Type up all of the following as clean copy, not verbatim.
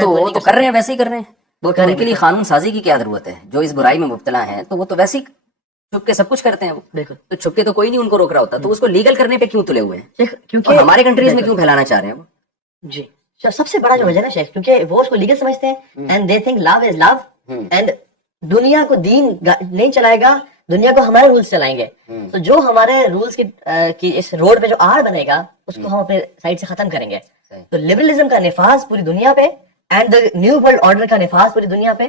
تو وہ تو کر رہے ہیں، ویسے ہی کر رہے ہیں. وہ ان کے لیے قانون سازی کی کیا ضرورت ہے؟ جو اس برائی میں مبتلا ہیں تو وہ تو ویسے ہی چھپ کے سب کچھ کرتے ہیں. وہ بالکل. تو چھپ کے تو کوئی نہیں ان کو روک رہا ہوتا، تو اس کو لیگل کرنے پہ کیوں تلے ہوئے ہیں؟ کیونکہ اور ہمارے کنٹریز میں کیوں پھیلانا چاہ رہے ہیں وہ؟ جی سب سے بڑا جو وجہ نا شیخ، کیونکہ وہ اس کو لیگل سمجھتے ہیں and they think love is love, and دنیا کو دین نہیں چلائے گا، دنیا کو ہمارے رولز چلائیں گے. تو جو ہمارے رولز کی اس روڈ پہ جو آڑ بنے گا اس کو ہم اپنے سائڈ سے ختم کریں گے. تو لبرلزم کا نفاذ پوری دنیا پہ and the new world order کا نفاذ پوری دنیا پہ،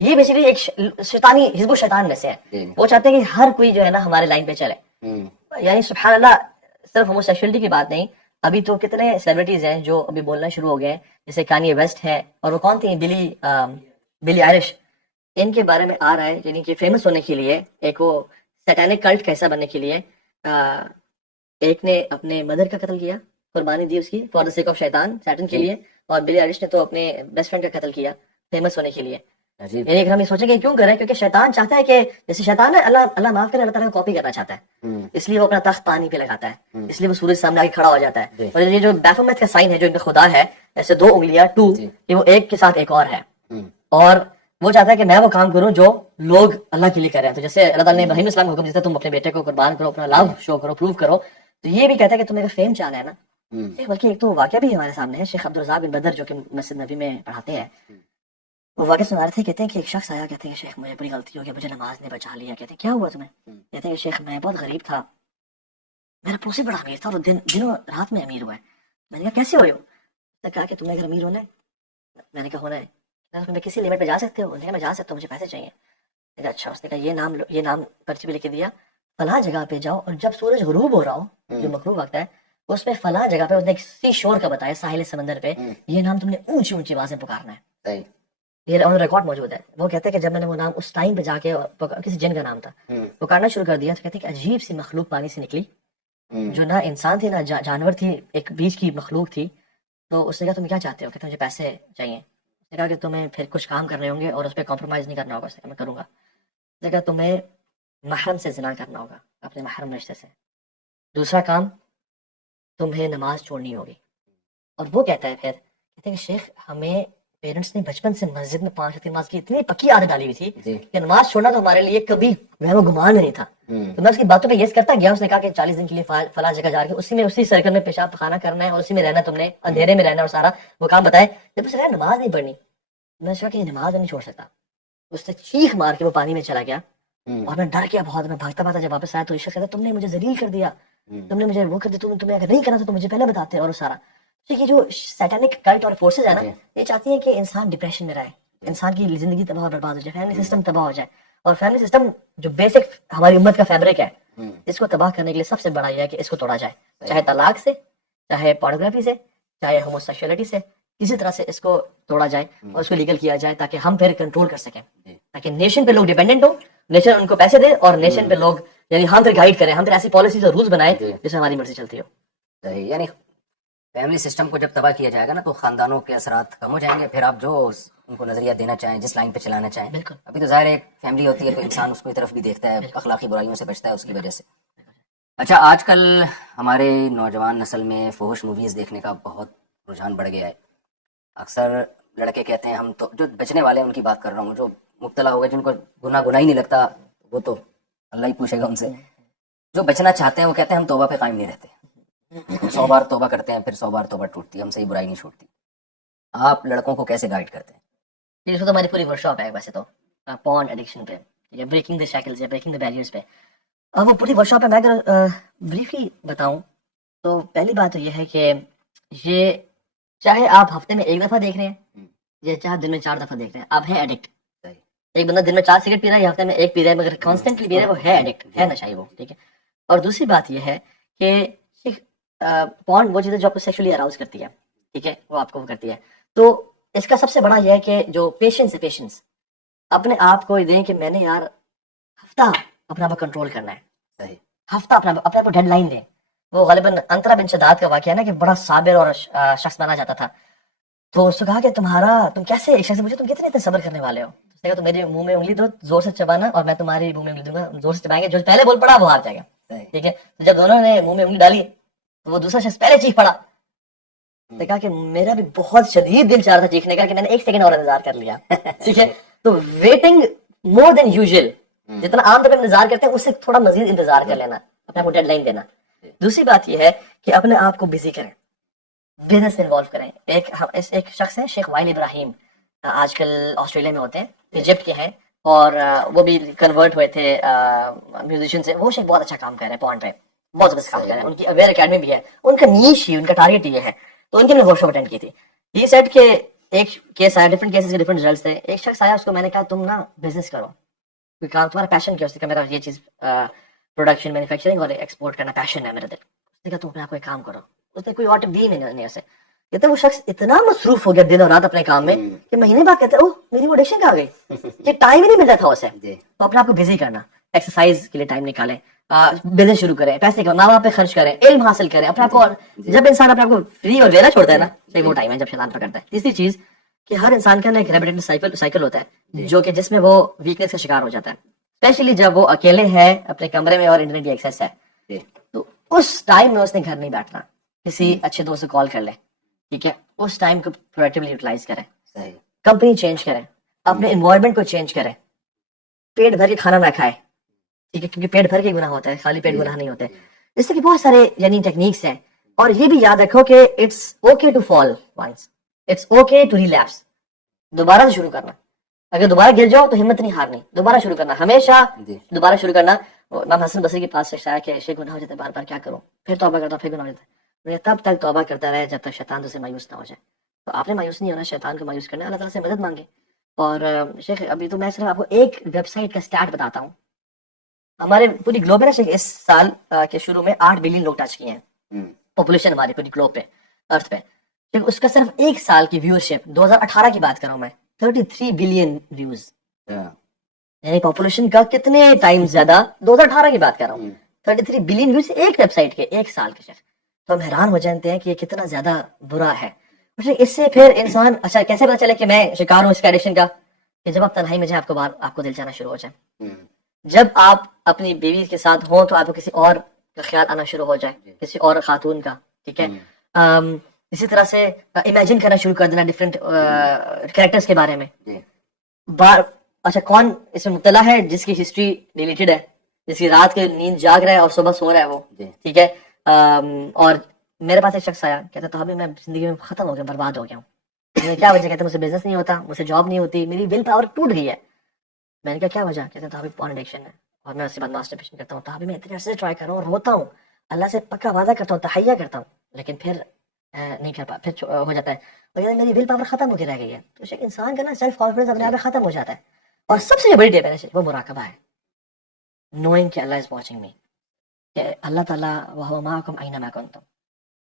یہ بیسیکلی ایک شیطانی حزب الشیطان میں سے ہے. وہ چاہتے ہیں کہ ہر کوئی جو ہے نا ہمارے لائن پہ چلے. یعنی سبحان اللہ، صرف ہومو سیکشولیٹی کی بات نہیں، ابھی تو کتنے سیلیبریٹیز ہیں جو ابھی بولنا شروع ہو گئے ہیں، جیسے کانیے ویسٹ ہے، اور وہ کون تھی بلی آئرش. ان کے بارے میں آ رہا ہے یعنی کہ فیمس ہونے کے لیے، ایک وہ سیٹینک کلٹ کا حصہ بننے کے لیے، ایک نے اپنے مدر کا قتل کیا، قربانی دی اس کی فار دا سیک آف شیطان، سیٹن کے لیے، اور بلی آئرش نے تو اپنے بیسٹ فرینڈ کا قتل کیا فیمس ہونے کے لیے. یعنی اگر ہم یہ سوچیں کہ کیوں کریں، کیونکہ شیطان چاہتا ہے کہ جیسے شیطان ہے، اللہ معاف کرے، اللہ تعالیٰ کو کاپی کرنا چاہتا ہے، اس لیے وہ اپنا تخت پانی پہ لگاتا ہے، اس لیے وہ سورج سامنے آ کے کھڑا ہو جاتا ہے. اور یہ جو بیفومیت کا سائن ہے جو ان کا خدا ہے، ایسے 2 انگلیاں 2، کہ وہ ایک کے ساتھ ایک اور ہے، اور وہ چاہتا ہے کہ میں وہ کام کروں جو لوگ اللہ کے لیے کر رہے ہیں. تو جیسے اللہ تعالیٰ نے ابراہیم السلام کو حکم دیتا ہے تم اپنے بیٹے کو قربان کرو، اپنا لو شو کرو، پروو کرو. تو یہ بھی کہتا ہے کہ تمہیں اگر فیم چاہنا ہے نا، بلکہ ایک تو واقعہ بھی ہمارے سامنے ہے، شیخ عبدالرزاق بن بدر جو کہ مسجد نبی میں پڑھاتے ہیں، وہ واقعہ سنا رہے تھے. کہتے ہیں کہ ایک شخص آیا، کہتے ہیں شیخ مجھے بڑی غلطی ہو گئی، مجھے نماز نے بچا لیا. کہتے ہیں کیا ہوا تمہیں؟ کہتے ہیں کہ شیخ میں بہت غریب تھا، میرا پڑوسی بڑا امیر تھا اور دنوں رات میں امیر ہوا ہے. میں نے کہا کیسے ہوئے ہو؟ نے کہا کہ تم نے اگر امیر ہونا ہے، میں نے کہا ہونا ہے، میں کسی لمٹ پہ جا سکتے ہو؟ انہوں نے کہا میں جا سکتا ہوں، مجھے پیسے چاہیے. میں نے کہا اچھا. اس نے کہا یہ نام پرچی پہ لکھ کے دیا، فلاں جگہ پہ جاؤ، اور جب سورج غروب ہو رہا ہو، جو مغروب وقت ہے، اس پہ فلاں جگہ پہ، اس نے ایک سی شور کا بتایا، ساحل سمندر پہ، یہ نام تم نے اونچی اونچی آوازیں پکارنا ہے. یہ ریکارڈ موجود ہے. وہ کہتے ہیں کہ جب میں نے وہ نام اس ٹائم پہ جا کے، کسی جن کا نام تھا، پکارنا شروع کر دیا، تو کہتے ہیں کہ عجیب سی مخلوق پانی سے نکلی، جو نہ انسان تھی نہ جانور تھی، ایک بیچ کی مخلوق تھی. تو اس نے کہا تم کیا چاہتے ہو؟ کہتے مجھے پیسے چاہیے. اس نے کہا کہ تمہیں پھر کچھ کام کرنے ہوں گے اور اس پہ کمپرومائز نہیں کرنا ہوگا. اس نے کہا میں کروں گا. اس نے کہا تمہیں محرم سے زنا کرنا ہوگا، اپنے محرم رشتے سے. دوسرا کام، تمہیں نماز چھوڑنی ہوگی. اور وہ کہتا ہے پھر، کہتے ہیں کہ شیخ ہمیں پیرنٹس نے بچپن سے مسجد میں 5 وقت نماز کی اتنی پکی عادت ڈالی ہوئی تھی کہ نماز چھوڑنا تو ہمارے لیے کبھی وہ گمان نہیں تھا. تو میں اس کی باتوں پہ یس کرتا گیا. اس نے کہا کہ 40 دن کے لیے فلاں جگہ جا کے اسی سرکل میں پیشاب پخانا کرنا ہے اور اسی میں رہنا، تم نے اندھیرے میں رہنا، اور سارا وہ کام بتائے. جب اس نے کہا نماز نہیں پڑھنی، میں نے کہا کہ یہ نماز نہیں چھوڑ سکتا. اس نے چیخ مار کے وہ پانی میں چلا گیا، اور میں ڈر گیا بہت. میں بھاگتا بھاگتا جب واپس آیا تو عشق کہتا تم نے مجھے ذلیل کر دیا، تم نے مجھے وہ کر دیا، تمہیں اگر نہیں کرنا تھا تو مجھے پہلے بتاتے. اور سارا یہ جو سیٹانک کلٹ اور فورسز ہے نا، یہ چاہتی ہیں کہ انسان ڈپریشن میں رہے، انسان کی زندگی تباہ اور برباد ہو جائے، فیملی سسٹم تباہ ہو جائے. اور فیملی سسٹم جو بیسک ہماری امت کا فیبرک ہے، اس کو تباہ کرنے کے لیے سب سے بڑا یہ ہے کہ اس کو توڑا جائے، چاہے طلاق سے، چاہے پورنوگرافی سے، چاہے ہوموسیکشولیٹی سے، کسی طرح سے اس کو توڑا جائے اور اس کو لیگل کیا جائے، تاکہ ہم پھر کنٹرول کر سکیں، تاکہ نیشن پہ لوگ ڈیپینڈنٹ ہو، نیشن ان کو پیسے دے، اور نیشن پہ لوگ یعنی ہم پھر گائیڈ کریں، ہم پھر ایسی پالیسیز اور رولز بنائیں جس سے ہماری مرضی چلتی ہو. یعنی فیملی سسٹم کو جب تباہ کیا جائے گا نا تو خاندانوں کے اثرات کم ہو جائیں گے. پھر آپ جو ان کو نظریہ دینا چاہیں، جس لائن پہ چلانا چاہیں. بالکل. ابھی تو ظاہر ہے ایک فیملی ہوتی ہے تو انسان اس کی طرف بھی دیکھتا ہے، اخلاقی برائیوں سے بچتا ہے اس کی وجہ سے. اچھا، آج کل ہمارے نوجوان نسل میں فحش موویز دیکھنے کا بہت رجحان بڑھ گیا ہے. اکثر لڑکے کہتے ہیں، ہم تو جو بچنے والے ہیں ان کی بات کر رہا ہوں، جو مبتلا ہو گئے، جن کو گناہ ہی نہیں لگتا، وہ تو اللہ ہی پوچھے گا ان سے. جو بچنا چاہتے ہیں وہ کہتے ہیں ہم توبہ پہ قائم نہیں رہتے، 100 بار توبہ کرتے ہیں پھر 100 بار توبہ ٹوٹتی ہے، ہم سے یہ برائی نہیں چھوٹتی. آپ لڑکوں کو کیسے گائیڈ کرتے ہیں؟ اس کو تو ہماری پوری ورکشاپ ہے ویسے تو پورن ایڈکشن پہ، یا بریکنگ دی شیکلز یا بریکنگ دی بیریئرز پہ. اب وہ پوری ورکشاپ ہے. میں اگر بریفلی بتاؤں تو پہلی بات تو یہ ہے کہ یہ چاہے آپ ہفتے میں 1 دفعہ دیکھ رہے ہیں یا چاہے دن میں 4 دفعہ دیکھ رہے ہیں، آپ ہیں ایڈکٹ. ایک بندہ دن میں 4 سگریٹ پی رہا ہے یا ہفتے میں 1 پی رہا ہے، مگر کانسٹنٹلی پی رہا ہے، وہ ہے ایڈکٹ، ہے نشائی وہ. ٹھیک ہے. اور دوسری بات یہ ہے کہ پورن وہ چیز ہے جو آپ کو سیکشولی اراؤز کرتی ہے، ٹھیک ہے، وہ آپ کو وہ کرتی ہے. تو اس کا سب سے بڑا یہ ہے کہ جو پیشنس ہے، پیشنس اپنے آپ کو دیں کہ میں نے یار ہفتہ اپنا آپ کنٹرول کرنا ہے، ہفتہ اپنے آپ کو ڈیڈ لائن دیں. وہ غالباً انترا بن شداد کا واقعہ ہے نا، کہ بڑا صابر اور شخص مانا جاتا تھا. تو اس نے کہا کہ تم کیسے، ایک شخص سے پوچھا تم کتنے صبر کرنے والے ہو؟ اس نے کہا تم میرے منہ میں انگلی دو، زور سے چبانا، اور میں تمہاری منہ میں انگلی دوں گا، زور سے چبائیں گے، جو پہلے بول پڑا وہ ہار جائے گا. ٹھیک ہے. تو جب دونوں نے منہ میں انگلی ڈالی تو وہ دوسرا شخص پہلے چیخ پڑا، تو کہا کہ میرا بھی بہت شدید دل چاہ رہا تھا چیخنے کا کہ میں نے 1 سیکنڈ اور انتظار کر لیا. ٹھیک ہے, تو ویٹنگ مور دین یوزل, جتنا عام طور پر انتظار کرتے ہیں اس سے تھوڑا مزید انتظار کر لینا, اپنے آپ کو ڈیڈ لائن دینا. دوسری بات یہ ہے کہ اپنے آپ کو بزی کریں, بزنس میں انوالو کریں. ایک شخص ہے شیخ وائل ابراہیم, آج کل آسٹریلیا میں ہوتے ہیں, ایجپٹ کے ہیں, اور وہ بھی کنورٹ ہوئے تھے میوزیشین سے. وہ شیخ بہت اچھا کام کر رہے ہیں پوائنٹ پہ, بہت زبردست کام کر رہے ہیں. ان کی اویئر اکیڈمی بھی ہے, ان کا نیش ہی, ان کا ٹارگیٹ یہ ہے. تو ان کی میں ورک شاپ اٹینڈ کی تھی. یہ سیٹ کہ ایک کیس آیا, ڈفرنٹ کیسز کے ڈفرنٹ ریزلٹس تھے. ایک شخص آیا, اس کو میں نے کہا تم نا بزنس کرو, کوئی کام تمہارا پیشن کیا؟ اس نے کہا میرا یہ چیز پروڈکشن مینوفیکچرنگ اور ایکسپورٹ کرنا پیشن ہے میرا دل. اس نے کہا تم اپنے آپ کو ایک کام کرو. اس نے کوئی اور ٹپ دی نہیں اسے. کہتے وہ شخص اتنا مصروف ہو گیا دن اور رات اپنے کام میں کہ مہینے بعد کہتے اوہ میری وہ آڈیشن کہاں گئی, کہ ٹائم ہی نہیں ملتا تھا اسے. تو اپنے آپ کو بزی کرنا, ایکسرسائز کے لیے ٹائم نکالیں, بزنس شروع کریں, پیسے ماں باپ پہ خرچ کریں, علم حاصل کریں اپنے آپ کو. اور جب انسان اپنے آپ کو فری اور ویلا چھوڑتا ہے نا, وہ ٹائم ہے جب شیطان پکڑتا ہے. تیسری چیز کہ ہر انسان کا نا ایک ریپیٹیٹو سائیکل ہوتا ہے, جو کہ جس میں وہ ویکنیس کا شکار ہو جاتا ہے, اسپیشلی جب وہ اکیلے ہے اپنے کمرے میں اور انٹرنیٹ کی ایکسیس ہے. تو اس ٹائم میں اس نے گھر نہیں بیٹھنا, کسی اچھے دوست کو کال کر لیں. ٹھیک ہے, اس ٹائم کو پروڈکٹیولی یوٹیلائز کریں, کمپنی چینج کریں, اپنے انوائرمنٹ کو چینج کریں, پیٹ بھر کے کھانا نہ کھائے. ٹھیک ہے, کیونکہ پیٹ بھر کے گناہ ہوتا ہے, خالی پیٹ گناہ نہیں ہوتے. اس سے کہ بہت سارے یعنی ٹیکنیکس ہیں. اور یہ بھی یاد رکھو کہ it's okay to fall once, it's okay to relapse. دوبارہ سے شروع کرنا, اگر دوبارہ گر جاؤ تو ہمت نہیں ہارنی, دوبارہ شروع کرنا, ہمیشہ دوبارہ شروع کرنا. امام حسن بصری کے پاس سے آیا کہ شیخ گناہ ہو جاتے ہیں, بار بار کیا کروں, پھر توبہ کرتا ہوں, پھر گناہ ہو جاتا ہے. تب تک توبہ کرتا رہے جب تک شیطان سے مایوس نہ ہو جائے. تو آپ نے مایوس نہیں ہونا, شیطان کو مایوس کرنا, اللہ تعالیٰ سے مدد مانگے. اور شیخ ابھی تو میں صرف آپ کو ایک ویب سائٹ کا اسٹارٹ بتاتا ہوں. ہمارے پوری گلوب میں شیخ اس سال کے شروع میں 8 بلین لوگ ٹچ کیے ہیں پاپولیشن ہماری پوری گلوب پہ, ارتھ پہ. اس کا صرف ایک سال کی ویورشپ 2018 کی بات کر رہا ہوں میں, 33 بلین ویوز, یعنی پاپولیشن کا کتنے ٹائم زیادہ. 2018 کی بات کر رہا ہوں, 33 بلین ویوز ایک ویب سائٹ کے ایک سال کے. تو ہم حیران ہو جانتے ہیں کہ یہ کتنا زیادہ برا ہے. اس سے پھر انسان اچھا کیسے پتا چلے کہ میں شکار ہوں اس ایڈکشن کا, کہ جب آپ تنہائی میں جائیں آپ کو دل چاہنا شروع ہو جائے. جب آپ اپنی بیوی کے ساتھ ہوں تو آپ کو کسی اور کا خیال آنا شروع ہو جائے, کسی اور خاتون کا. ٹھیک ہے, اسی طرح سے امیجن کرنا شروع کر دینا ڈفرینٹ کریکٹرز کے بارے میں. اچھا کون اس میں مبتلا ہے جس کی ہسٹری ڈیلیٹڈ ہے, جس کی رات کے نیند جاگ رہا ہے اور صبح سو رہا ہے وہ. ٹھیک ہے, اور میرے پاس ایک شخص آیا, کہتا تو ابھی میں زندگی میں ختم ہو گیا, برباد ہو گیا ہوں. کیا وجہ؟ کہتا مجھ سے بزنس نہیں ہوتا, مجھ سے جاب نہیں ہوتی, میری ول پاور ٹوٹ گئی ہے. میں نے کہا کیا وجہ؟ کہتا تو ابھی پورن ایڈکشن ہے, اور میں اس کے بعد ماسٹربیشن کرتا ہوں. تو ابھی میں اتنے عرصے سے ٹرائی کر رہا ہوں اور روتا ہوں, اللہ سے پکا وعدہ کرتا ہوں, تحیہ کرتا ہوں, لیکن پھر نہیں کر پا, پھر ہو جاتا ہے. اور کہتا میری ول پاور ختم ہو کے رہ گئی ہے. تو ایک انسان کا نا سیلف کانفیڈنس اپنے آپ میں ختم ہو جاتا ہے. اور سب سے بڑی ڈیفینیشن وہ مراقبہ ہے, نوئنگ کہ اللہ از واچنگ می, کہ اللہ تعالیٰ وہو معکم اینما کنتم.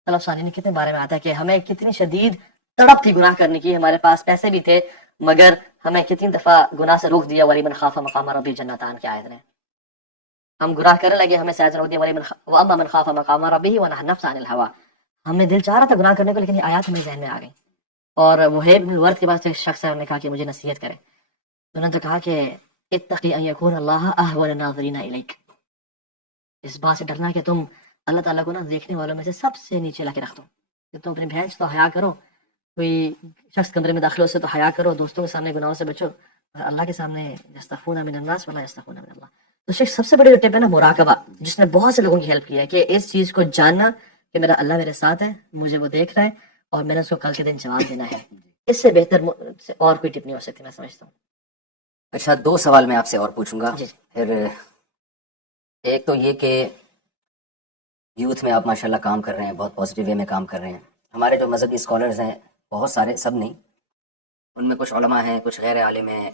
طلب ثانی کتنے بارے میں آتا ہے کہ ہمیں کتنی شدید تڑپ تھی گناہ کرنے کی, ہمارے پاس پیسے بھی تھے مگر ہمیں کتنی دفعہ گناہ سے روک دیا. ولیمن خاف مقام ربی جنتان کی آیت نے, ہم گناہ کرنے لگے, ہمیں سائز روک دیا. واما من خاف مقام ربی ونہى النفس عن الهوى, ہم نے دل چاہ رہا تھا گناہ کرنے کو, لیکن یہ آیات ہمیں ذہن میں آ گئی. اور وہیب بن ورد کے پاس ایک شخص ہے, انہوں نے کہا کہ مجھے نصیحت کرے. انہوں نے تو کہا کہ اتقی ان یکون اللہ اهون الناظرین الیک, اس بات سے ڈرنا کہ تم اللہ تعالیٰ کو نا دیکھنے والوں میں سے سب سے نیچے لا کے رکھ دو. کہ تم اپنی بھینس تو حیا کرو, کوئی شخص کمرے میں داخل ہو سے تو حیا کرو, دوستوں کے سامنے گناہوں سے بچو, اور اللہ کے سامنے یستخفون من الناس ولا یستخفون من اللہ. تو شیخ سب سے بڑی ٹپ ہے نا مراقبہ, جس نے بہت سے لوگوں کی ہیلپ کی ہے, کہ اس چیز کو جاننا کہ میرا اللہ میرے ساتھ ہے, مجھے وہ دیکھ رہا ہے, اور میں نے اس کو کل کے دن جواب دینا ہے. اس سے بہتر اور کوئی ٹپ نہیں ہو سکتی, میں سمجھتا ہوں. اچھا 2 سوال میں آپ سے اور پوچھوں گا. جی. پھر ایک تو یہ کہ یوتھ میں آپ ماشاءاللہ کام کر رہے ہیں, بہت پازیٹیو وے میں کام کر رہے ہیں. ہمارے جو مذہبی اسکالرز ہیں بہت سارے, سب نہیں, ان میں کچھ علماء ہیں, کچھ غیر عالم ہیں,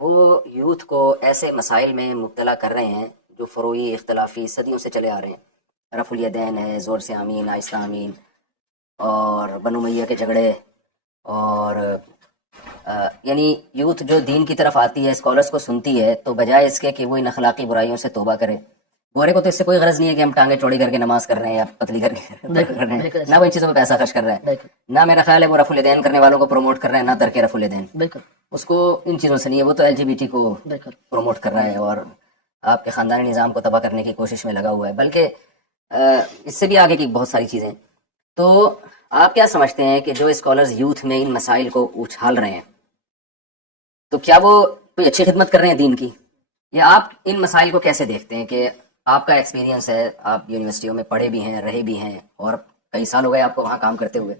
وہ یوتھ کو ایسے مسائل میں مبتلا کر رہے ہیں جو فروعی اختلافی صدیوں سے چلے آ رہے ہیں. رفع الیدین ہے, زور سے آمین, آہستہ آمین, اور بنو امیہ کے جھگڑے, اور یعنی یوتھ جو دین کی طرف آتی ہے, اسکالرس کو سنتی ہے, تو بجائے اس کے کہ وہ ان اخلاقی برائیوں سے توبہ کرے, گورے کو تو اس سے کوئی غرض نہیں ہے کہ ہم ٹانگیں چوڑی کر کے نماز کر رہے ہیں یا پتلی کر رہے ہیں, نہ وہ ان چیزوں پہ پیسہ خرچ کر رہا ہے, نہ میرا خیال ہے وہ رفع الیدین کرنے والوں کو پروموٹ کر رہا ہے, نہ ترک رفع الیدین. بالکل اس کو ان چیزوں سے نہیں ہے, وہ تو LGBT کو پروموٹ کر رہا ہے اور آپ کے خاندانی نظام کو تباہ کرنے کی کوشش میں لگا ہوا ہے, بلکہ اس سے بھی آگے کی بہت ساری چیزیں. تو آپ کیا سمجھتے ہیں کہ جو اسکالرز یوتھ میں ان مسائل کو اچھال رہے ہیں تو کیا وہ کوئی اچھی خدمت کر رہے ہیں دین کی، یا آپ ان مسائل کو کیسے دیکھتے ہیں کہ آپ کا ایکسپیرینس ہے، آپ یونیورسٹیوں میں پڑھے بھی ہیں، رہے بھی ہیں، اور کئی سال ہو گئے آپ کو وہاں کام کرتے ہوئے،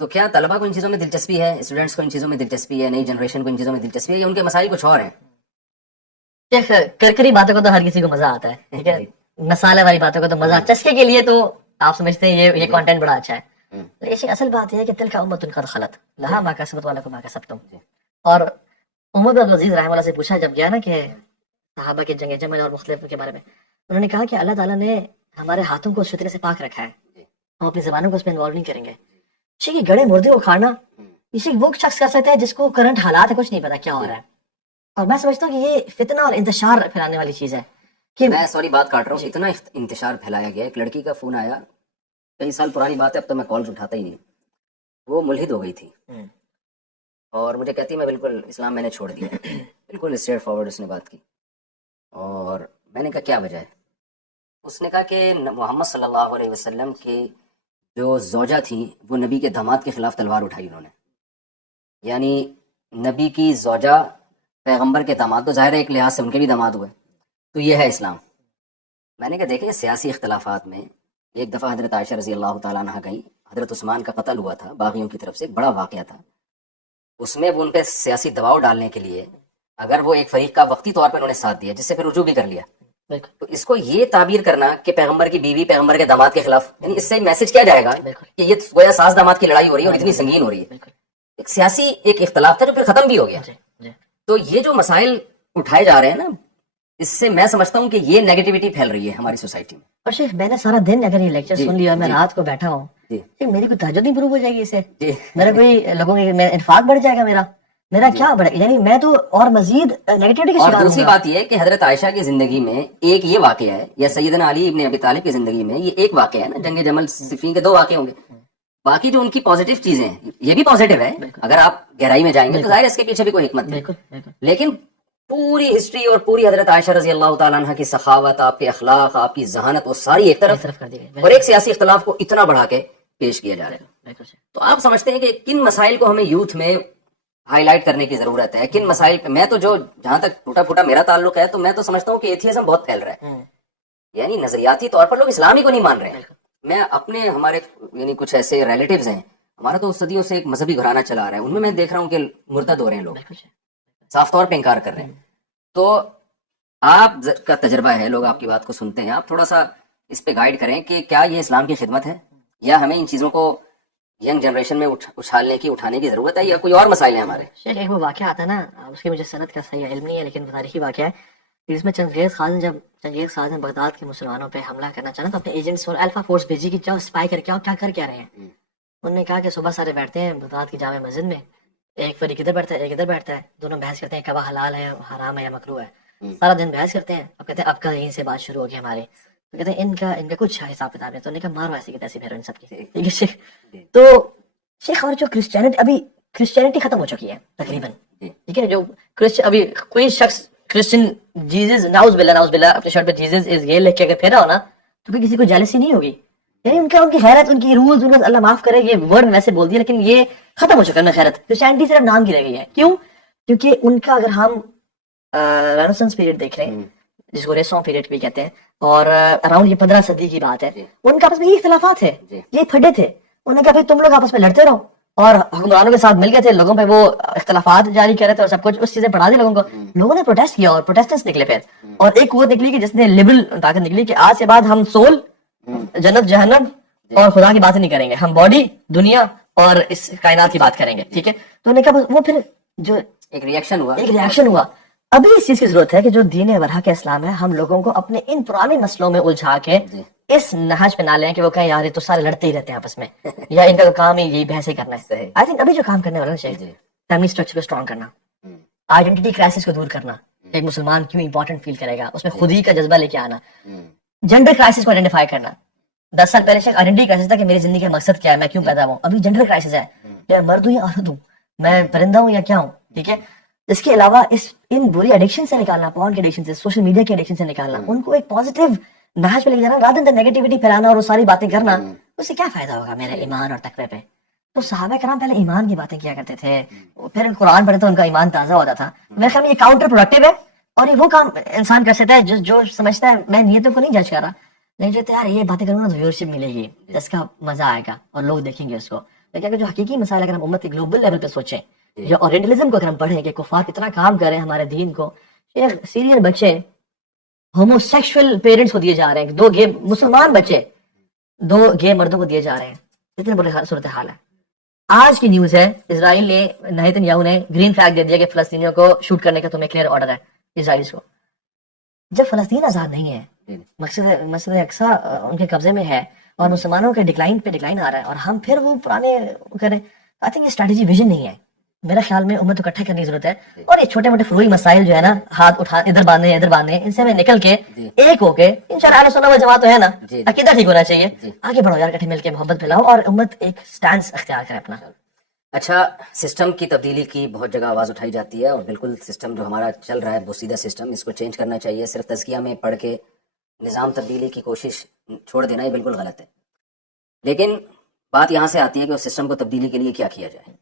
تو کیا طلبہ کو ان چیزوں میں دلچسپی ہے، اسٹوڈنٹس کو ان چیزوں میں دلچسپی ہے، نئی جنریشن کو ان چیزوں میں دلچسپی ہے، یا ان کے مسائل کچھ اور ہیں؟ شیخ کرکری باتوں کو تو ہر کسی کو مزہ آتا ہے، ٹھیک ہے، مسالے والی باتوں کو تو مزہ، چسکے کے لیے تو آپ سمجھتے ہیں یہ کانٹینٹ بڑا اچھا ہے، لیکن اصل بات یہ ہے کہ تلک امۃ قد خلت لہا ما کسبت ولکم ما کسبتم. اور عمر بن عبد العزیز رحمہ اللہ سے پوچھا جب گیا نا کہ صحابہ کے جنگ جمل اور مختلف کے بارے میں، انہوں نے کہا کہ اللہ تعالیٰ نے ہمارے ہاتھوں کو اس فطرے سے پاک رکھا ہے، ہم اپنی زبانوں کو اس میں انوالو نہیں کریں گے. یہ گڑے مردے کو کھانا اسے وہ شخص کر سکتا ہے جس کو کرنٹ حالات ہے کچھ نہیں پتا کیا ہو رہا ہے. اور میں سمجھتا ہوں کہ یہ فتنہ اور انتشار پھیلانے والی چیز ہے کہ میں سوری بات کاٹ رہا ہوں، اتنا انتشار پھیلایا گیا. ایک لڑکی کا فون آیا، کئی سال پرانی بات ہے، اب تو میں کالز اٹھاتا ہی نہیں. وہ ملحد ہو گئی تھی اور مجھے کہتی میں بالکل اسلام میں نے چھوڑ دیا. بالکل اسٹریٹ فارورڈ اس نے بات کی. اور میں نے کہا کیا وجہ ہے؟ اس نے کہا کہ محمد صلی اللہ علیہ وسلم کی جو زوجہ تھیں وہ نبی کے داماد کے خلاف تلوار اٹھائی انہوں نے. یعنی نبی کی زوجہ پیغمبر کے داماد، تو ظاہر ہے ایک لحاظ سے ان کے بھی داماد ہوئے، تو یہ ہے اسلام. میں نے کہا دیکھیں سیاسی اختلافات میں ایک دفعہ حضرت عائشہ رضی اللہ تعالیٰ عنہ گئی، حضرت عثمان کا قتل ہوا تھا باغیوں کی طرف سے، ایک بڑا واقعہ تھا. اس میں وہ ان پہ سیاسی دباؤ ڈالنے کے لیے اگر وہ ایک فریق کا وقتی طور پر انہوں نے ساتھ دیا جس سے پھر رجوع بھی کر لیا، تو اس کو یہ تعبیر کرنا کہ پیغمبر کی بیوی پیغمبر کے داماد کے خلاف، یعنی اس سے میسج کیا جائے گا کہ یہ گویا ساس داماد کی لڑائی ہو رہی ہے اور اتنی سنگین ہو رہی ہے. ایک سیاسی ایک اختلاف تھا جو پھر ختم بھی ہو گیا. تو یہ جو مسائل اٹھائے جا رہے ہیں نا، اس سے میں سمجھتا ہوں کہ یہ نیگیٹیوٹی پھیل رہی ہے ہماری سوسائٹی میں. اور شیخ میں نے سارا دن اگر یہ لیکچر سن لیا، میں رات کو بیٹھا ہوں، میری کوئی تہجد نہیں پروف ہو جائے گی اس سے، میرا کوئی لوگوں کے انفاق بڑھ جائے گا، میرا کیا بڑھے، یعنی میں تو اور مزید نیگیٹیوٹی کا اور شکار. دوسری بات یہ ہے کہ حضرت عائشہ کی زندگی میں ایک یہ واقعہ ہے، یا سیدنا علی ابن ابی طالب کی زندگی میں یہ ایک واقعہ ہے نا، جنگ جمل صفین کے 2 واقعے ہوں گے. باقی جو ان کی پازیٹیو چیزیں ہیں یہ بھی پازیٹیو ہے، اگر آپ گہرائی میں جائیں گے تو ظاہر اس کے پیچھے بھی کوئی حکمت ہے. لیکن پوری ہسٹری اور پوری حضرت عائشہ رضی اللہ تعالیٰ عنہ کی سخاوت، آپ کے اخلاق، آپ کی ذہانت، وہ ساری ایک طرف کر دی گئی، اور ایک سیاسی اختلاف کو اتنا بڑھا کے پیش کیا جا رہا ہے. تو آپ سمجھتے ہیں کہ کن مسائل کو ہمیں یوتھ میں ہائی لائٹ کرنے کی ضرورت ہے، کن مسائل پہ؟ میں تو جہاں تک ٹوٹا پھوٹا میرا تعلق ہے تو میں تو سمجھتا ہوں کہ ایتھیزم بہت پھیل رہا ہے، یعنی نظریاتی طور پر لوگ اسلام ہی کو نہیں مان رہے ہیں. میں اپنے ہمارے یعنی کچھ ایسے ریلیٹیوز ہیں، ہمارا تو صدیوں سے ایک مذہبی گھرانہ چلا رہا ہے، ان میں دیکھ رہا ہوں کہ مرتد ہو رہے ہیں، لوگ صاف طور پہ انکار کر رہے ہیں. تو آپ کا تجربہ ہے، لوگ آپ کی بات کو سنتے ہیں، آپ تھوڑا سا اس پہ گائیڈ کریں کہ کیا یہ اسلام کی خدمت ہے، یا ہمیں ان چیزوں کو ینگ جنریشن میں اٹھانے کی ضرورت ہے، یا کوئی اور مسائل ہیں ہمارے؟ شیخ ایک وہ واقعہ آتا ہے نا، اس کی مجھے صنعت کا صحیح علم نہیں ہے لیکن تاریخی واقعہ ہے، جس میں چنگیز خان نے بغداد کے مسلمانوں پہ حملہ کرنا چاہا تو اپنے ایجنٹس اور الفا فورس بھیجی کہ جاؤ اسپائی کر کے آؤ کیا رہے ہیں. انہوں نے کہا کہ صبح سارے بیٹھتے ہیں بغداد کی جامع مسجد میں، ایک فریق ادھر بیٹھتا ہے ایک ادھر بیٹھتا ہے، دونوں بحث کرتے ہیں کبا حلال ہے حرام ہے یا مکروہ ہے. سارا دن بحث کرتے ہیں، اب کہتے ہیں اب کا یہیں سے بات شروع ہوگی ہمارے، تو کہتے ہیں ان کا کچھ حساب کتاب ہے، تو انہوں نے کہا مارو ایسی کی تیسی پھیرو ان سب کی. ٹھیک ہے شیخ. تو شیخ اور جو کرسچینٹی ختم ہو چکی ہے تقریباً، ٹھیک ہے، جو ابھی کوئی شخص کرسچن جیزس ناؤز باللہ اپنے شرٹ پہ جیزس از یہ لکھ کے اگر پھیرا ہونا تو کسی کو جیلسی نہیں ہوگی، یعنی ان کی خیرت، ان کی رولز اللہ معاف کرے، یہ ورڈ ویسے بول دیا لیکن یہ ختم ہو چکا ہے. خیرت کرسچینٹی صرف نام کی رہ گئی ہے. کیوں؟ کیونکہ ان کا اگر ہم رینیسانس پیریڈ دیکھ رہے ہیں جس کو ریسون پیریڈ بھی کہتے ہیں، اور اراؤنڈ یہ 15 صدی کی بات ہے، ان کا آپس میں یہ اختلافات ہے، یہ پھڈے تھے. انہوں نے کہا بھائی تم لوگ آپس میں لڑتے رہو، اور حکمرانوں کے ساتھ مل گئے تھے، لوگوں پہ وہ اختلافات جاری کر رہے تھے اور سب کچھ اس چیزیں پڑھا دی لوگوں کو. لوگوں نے پروٹیسٹ کیا اور پروٹیسٹرز نکلے پھر، اور ایک قوت نکلی کہ جس نے لبرل طاقت نکلی کہ آج کے بعد ہم سول، جنت جہنم اور خدا کی باتیں نہیں کریں گے، ہم باڈی، دنیا اور اس کائنات کی بات کریں گے. ٹھیک ہے، تو انہوں نے کہا وہ پھر جو ایک ریئیکشن ہوا. ابھی اس چیز کی ضرورت ہے کہ جو دین ورحا کے اسلام ہے ہم لوگوں کو اپنے ان پرانی نسلوں میں الجھا کے اس نہج پہ نہ لیں کہ وہ کہیں یار یہ تو سارے لڑتے ہی رہتے ہیں آپس میں، یا ان کا تو کام ہی یہی بحث ہی کرنا ہے. آئی تھنک ابھی جو کام کرنے والا ہے فیملی اسٹرکچر کو اسٹرانگ کرنا، آئیڈینٹی کرائسس کو دور کرنا، ایک مسلمان کیوں امپورٹنٹ فیل کرے گا، اس میں خودی کا جذبہ لے کے آنا، جنڈر کرائسس کو آئیڈینٹیفائی کرنا. 10 سال پہلے شاید آئیڈینٹی کرائسس تھا کہ میری زندگی کا مقصد کیا ہے، میں کیوں پیدا ہوں. ابھی جنڈر کرائسس ہے، میں مرد ہوں یا عورت ہوں، میں پرندہ ہوں یا کیا ہوں. ٹھیک ہے، اس کے علاوہ ان بری ایڈکشن سے نکالنا، پورن کے ایڈکشن سے، سوشل میڈیا کے ایڈکشن سے نکالنا، ان کو ایک پازیٹیو نہج پہ لے جانا، رادر دین نیگیٹیوٹی پھیلانا اور وہ ساری باتیں کرنا. اس سے کیا فائدہ ہوگا میرے ایمان اور تقوی پہ؟ تو صحابہ کرام پہلے ایمان کی باتیں کیا کرتے تھے, پھر قرآن پڑھے تو ان کا ایمان تازہ ہوتا تھا. میرے خیال میں یہ کاؤنٹر پروڈکٹیو ہے, اور یہ وہ کام انسان کر سکتا ہے جو سمجھتا ہے میں نیتوں کو نہیں جج کر رہا, نہیں جو یار یہ باتیں کروں گا تو ویورشپ ملے گی, اس کا مزہ آئے گا اور لوگ دیکھیں گے اس کو. لیکن اگر جو حقیقی مسائل اگر ہم امت کے گلوبل لیول پہ سوچیں, جو اورینٹلزم کو اگر ہم پڑھیں کہ کفار کتنا کام کر رہے ہیں ہمارے دین کو, سیرین بچے ہومو سیکشل پیرنٹس کو دیے جا رہے ہیں, 2 گے مسلمان بچے 2 گے مردوں کو دیے جا رہے ہیں, اتنے بڑے صورتحال ہے. آج کی نیوز ہے اسرائیل نے, نیتن یاہو نے گرین فلیگ دے دیا کہ فلسطینیوں کو شوٹ کرنے کا تمہیں کلیئر آرڈر ہے اسرائیلیز کو. جب فلسطین آزاد نہیں ہے, مسجد اقصی ان کے قبضے میں ہے اور مسلمانوں کے ڈکلائن پہ ڈکلائن آ رہا ہے, اور ہم پھر وہ پرانے کریں, آئی تھنک یہ اسٹریٹجی ویژن نہیں ہے. میرے خیال میں امت کو اکٹھے کرنے کی ضرورت ہے, اور یہ چھوٹے موٹے فروئی مسائل جو ہے نا, ہاتھ اٹھا ادھر باندھے ان سے میں نکل کے ایک ہو کے انشاءاللہ اہل سنت والجماعت تو ہے نا, عقیدہ ٹھیک ہونا چاہیے, آگے بڑھو یار, اکٹھے مل کے محبت پھیلاؤ اور امت ایک سٹانس اختیار کرے اپنا. اچھا, سسٹم کی تبدیلی کی بہت جگہ آواز اٹھائی جاتی ہے, اور بالکل سسٹم جو ہمارا چل رہا ہے بوسیدہ سسٹم, اس کو چینج کرنا چاہیے. صرف تزکیہ میں پڑھ کے نظام تبدیلی کی کوشش چھوڑ دینا یہ بالکل غلط ہے. لیکن بات یہاں سے آتی ہے کہ اس سسٹم کو تبدیلی کے لیے کیا کیا جائے.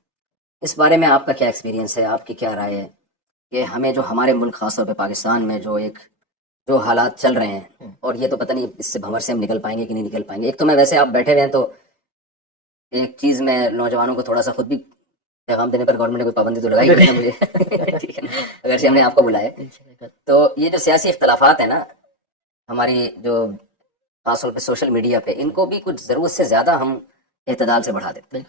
اس بارے میں آپ کا کیا ایکسپیرینس ہے, آپ کی کیا رائے ہے کہ ہمیں جو ہمارے ملک خاص طور پہ پاکستان میں جو حالات چل رہے ہیں, اور یہ تو پتہ نہیں اس سے بھنور سے ہم نکل پائیں گے کہ نہیں نکل پائیں گے. ایک تو میں ویسے آپ بیٹھے ہوئے ہیں تو ایک چیز میں نوجوانوں کو تھوڑا سا خود بھی پیغام دینے پر گورنمنٹ نے کوئی پابندی تو لگائی نہیں ہے مجھے, ٹھیک ہے نا, اگرچہ ہم نے آپ کو بلایا. تو یہ جو سیاسی اختلافات ہیں نا ہماری, جو خاص طور پہ سوشل میڈیا پہ, ان کو بھی کچھ ضرورت سے زیادہ ہم اعتدال سے بڑھا دیتے ہیں.